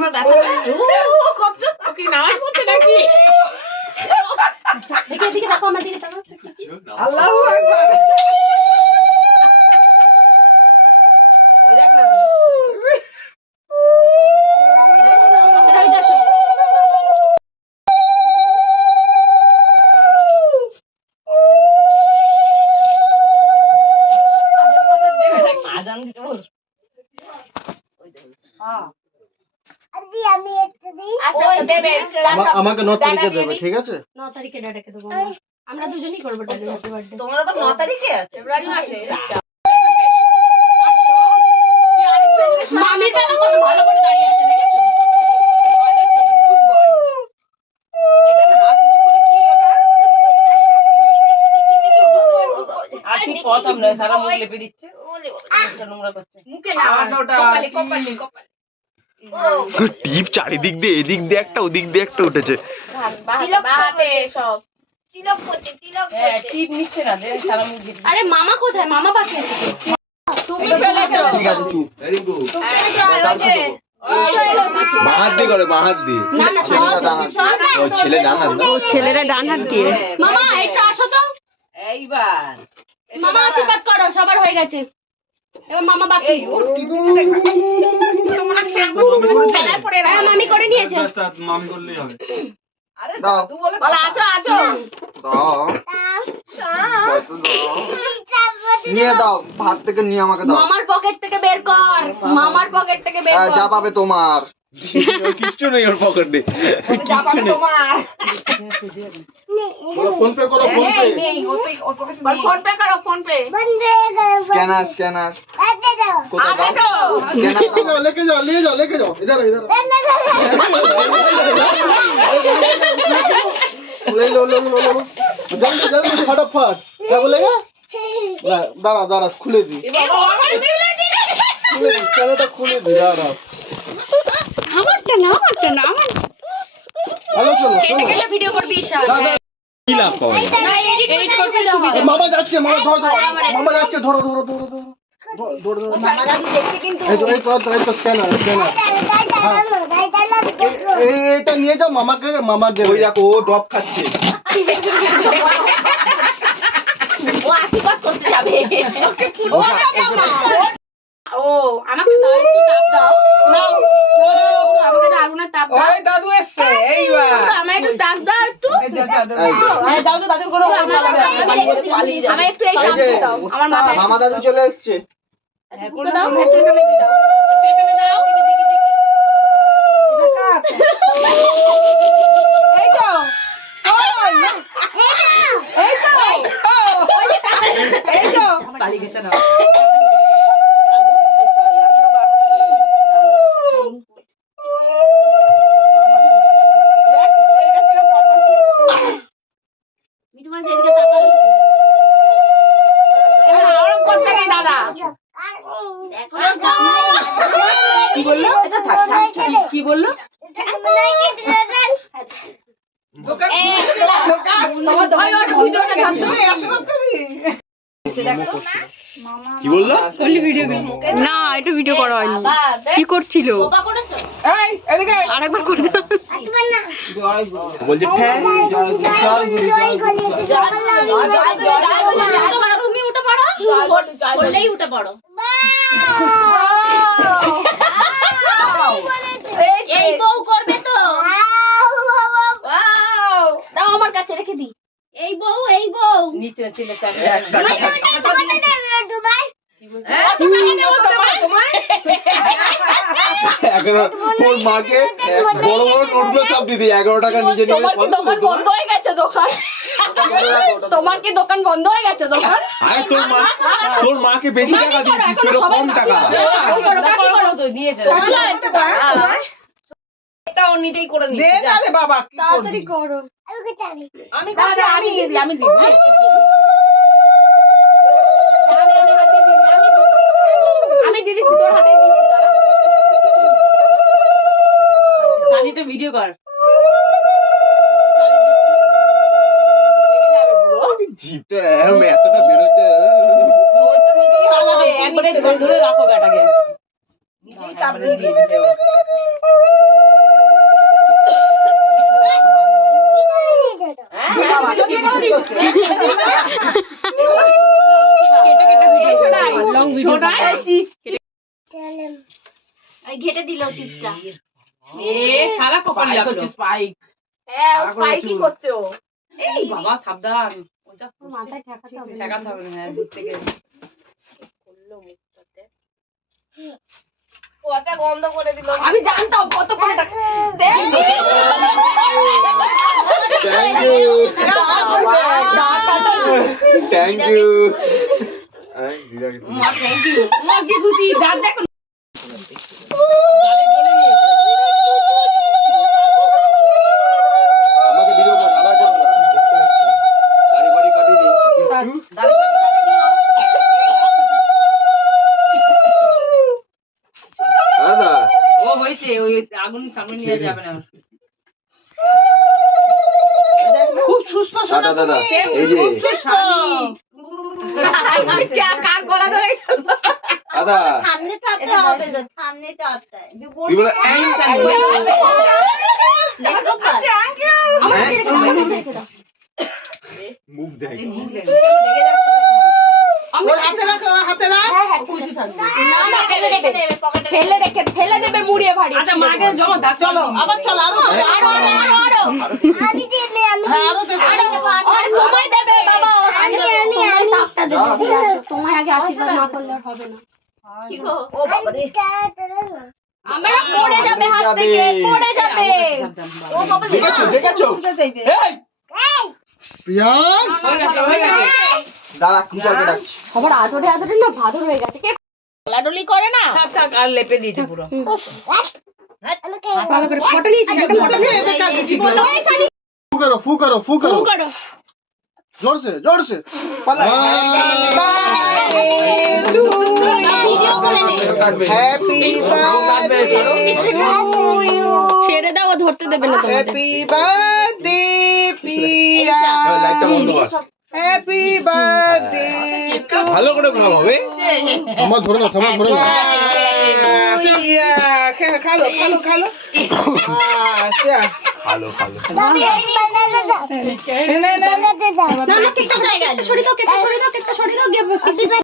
তোমার ব্যথা করছো কি নামাজ পড়তে নাকি? দেখে এদিকে দেখো, আমার দিকে তাকাও। আল্লাহু আকবার। ওই দেখ না। এটা ওই দেখো। আজান দিতে বল। হ্যাঁ। আচ্ছা দেবে। আমাকে 9 তারিখে দেবে, ঠিক আছে? 9 তারিখে ডেকে দেবো আমরা দুজনেই করবো ড্যাডির হ্যাপি বার্থডে। তোমার আবার 9 তারিখে আছে ফেব্রুয়ারি মাসে। মামির বেলা কত ভালো করে দাঁড়িয়ে আছে দেখেছো? ভালো ছেলে, গুড বয়। এটা হাত উঁচু করে কি ওটা? আর কি প্রথম নয়, সারা মুখ লেপে দিচ্ছে। মুখটা নোংরা করছে। মুখে না, কপালে কপালে কপালে। টিপ চারিদিক দিয়ে, এদিক দিয়ে একটা, ওদিক দিয়ে একটা উঠেছে। হ্যাঁ, টিপ নিচ্ছে না, দেখ সারা মুখ দিয়ে। আরে মামা কোথায়? মামা বাকি আছে। তুমি ফেলেছো। ঠিক আছে, চুপ। Very good. না বাহাত দিয়ে করে, বাহাত দিয়ে। না না, ও ছেলে জানাস না? ছেলেরা ডান হাত দিয়ে। মামা একটু আসো তো। এইবার মামা আশীর্বাদ করো, সবার হয়ে গেছে। এবার মামা বাকি। ওর টিপ নিচ্ছে দেখ। তোমার শ্যাম্পু ফেলায় পড়ে হ্যাঁ, মামি করে নিয়েছে। মামি করলেই হবে। আরে দাও। দাদু বলে বলা আছো আছো। দাও, নিয়ে দাও, ভাত থেকে নিয়ে আমাকে দাও। মামার পকেট থেকে বের কর, মামার পকেট থেকে বের যা কর। পাবে তোমার। কিচ্ছু নেই ওর পকেটে। যা পাবে তোমার। বলো ফোন পে করো, ফোন পে। নেই ওর পকেটে নেই। ফোন পে করো, ফোন পে। Scanner, scanner. কোথায় দাও? স্ক্যানার দাও, लेके जाओ, ले जाओ, लेके जाओ। इधर इधर। ले लो लो लो लो। जल्दी जल्दी फटाफट। क्या बोलेगा? ना, दाঁড়া দাঁড়া, খুলে দি। খুলে দি, স্ক্যানারটা খুলে দি, দাঁড়া। আমারটা না, আমারটা না, আমার। হ্যালো, চলো চলো। কেটে ভিডিও করবি ঈশান। কি লাভ পাওয়া যায়? না, এডিট করতে সুবিধা। মামা যাচ্ছে, মামা ধরো ধরো। মামা যাচ্ছে, ধরো ধরো ধরো ধরো। ধরো ধরো। মামা দাদু দেখছে কিন্তু। এই তো স্ক্যানার, স্ক্যানার। এইটা নিয়ে যাও, মামাকে, মামা দেবে। ওই দেখো, ও ডব খাচ্ছে। ও আশীর্বাদ করতে যাবে। ও মামা। ও আমাকে দাও, একটু তাপ দাও। নাও আমাকে একটু আগুনের তাপ দাও। ওই দাদু এসছে এইবার। আমাকে একটু তাপ দাও একটু। হ্যাঁ দাও তো, দাদুর কোনো পালিয়ে যাবে। আমাকে একটু এই তাপ দাও। আমার মাথায় মামা দাদু চলে এসছে। একটু দাও, একটু এখানে দাও। একটু এখানে দাও। এই তো। এই তো। এই তো। পালিয়ে গেছে না। কি বললো? কি বললো? কি বললো? না, এটা ভিডিও করা হয়নি। কি করছিল? আরেকবার করে দাও। বলছে তুমি উঠে পড়ো, বললেই উঠে পড়ো। এই বউ করবে তো। দাও আমার কাছে রেখে দি। এই বউ নিচে ছিলে চাপ। ওর মাকে বড় বড় নোটগুলো সব দিদি 11 টাকা নিজে নিয়ে তোমার কি দোকান বন্ধ হয়ে গেছে? দোকান তোমার কি দোকান বন্ধ হয়ে গেছে? দোকান আরে তোর মাকে বেশি টাকা দিয়েছিস, তোর কম টাকা। এটা ও নিজেই করে নিচ্ছে। দে না রে বাবা, কি করবি? তাড়াতাড়ি করো। আমি করছি, আমি দিই, আমি দিই। আমি দিয়ে দিচ্ছি, তোর হাতে দিচ্ছি। সানিটা ভিডিও কর। জিপটা এরকম এতটা বেরোচ্ছে। ওর তো নিজেই হারাবে, একবারে ধরে ধরে রাখো ব্যাটাকে। নিজেই চাপ দিয়ে দিয়েছে ও। ঘেটে দিল টিপটা। সারা কপাল লাগলো স্পাইক। হ্যাঁ ও স্পাইকই করছে ও। এই বাবা সাবধান। ওটা মাথায় ঠেকাতে হবে। ঠেকাতে হবে না, হ্যাঁ দূর থেকে করলো মুখটাতে। ও আচ্ছা বন্ধ করে দিল। আমি জানতাম কত করে টাকা। থ্যাংক ইউ থ্যাংক ইউ মা থ্যাংক ইউ। মা কি খুশি, দাঁত দেখো। গালে ডলে নিয়েছে। আমাকে ভিডিও কর, আবার করো না, দেখতে পাচ্ছি না, দাড়ি বাড়ি কাটিনি। দাঁড়ি কাটি কাটি দিও। দাদা ও হয়েছে, ওই আগুন সামনে নিয়ে যাবে না। খুব সুস্থ দাদা দাদা এই যে কার গলা ধরে গেল। দাদা সামনে চাপতে হবে তো, সামনে চাপতে। তুই বলে এই দেখো পার। আমার ছেড়ে দাও, আমার ছেড়ে দাও। মুখ দেখ ওর হাতে রাখো, ওর হাতে রাখ। না না ফেলে দেবে, ফেলে দেবে মুড়িয়ে ভাড়ি। আচ্ছা মাকে জমা দাও, চলো আবার চলো আরো আরো আমি দিলে আমি আরো তোমায় দেবে বাবা। আগে তোমায় তাপটা দেবে। তোমায় আগে আশীর্বাদ না করলে আর হবে না। কি গো ও বাবা রে। আমরা পড়ে যাবে হাত থেকে, পড়ে যাবে। ও বাবা রে। দেখেছো এই পিয়াস হয়ে গেছে, হয়ে গেছে। দাদা কুশলকে ডাকছি। খবর আদরে আদরে না ভাদর হয়ে গেছে। কে লাডলি করে না, থাক থাক আর লেপে দিয়েছে পুরো। ভালো করে ফটো নিয়েছি, একটা ফটো নিয়ে फू करो ফু করো। जोर से ভিডিও করে নে। হ্যাপি বার্থডে ছেড়ে দাও, ও ধরতে দেবে না তোমাদের। বার্থডে পিয়া লাইটটা বন্ধ কর। হ্যাপি বার্থডে ভালো করে খাও হবে थमा धरो ना পিয়া খালো খালো খালো না না কেকটা সরিয়ে দাও, কেকটা সরিয়ে দাও, কেকটা সরিয়ে দাও,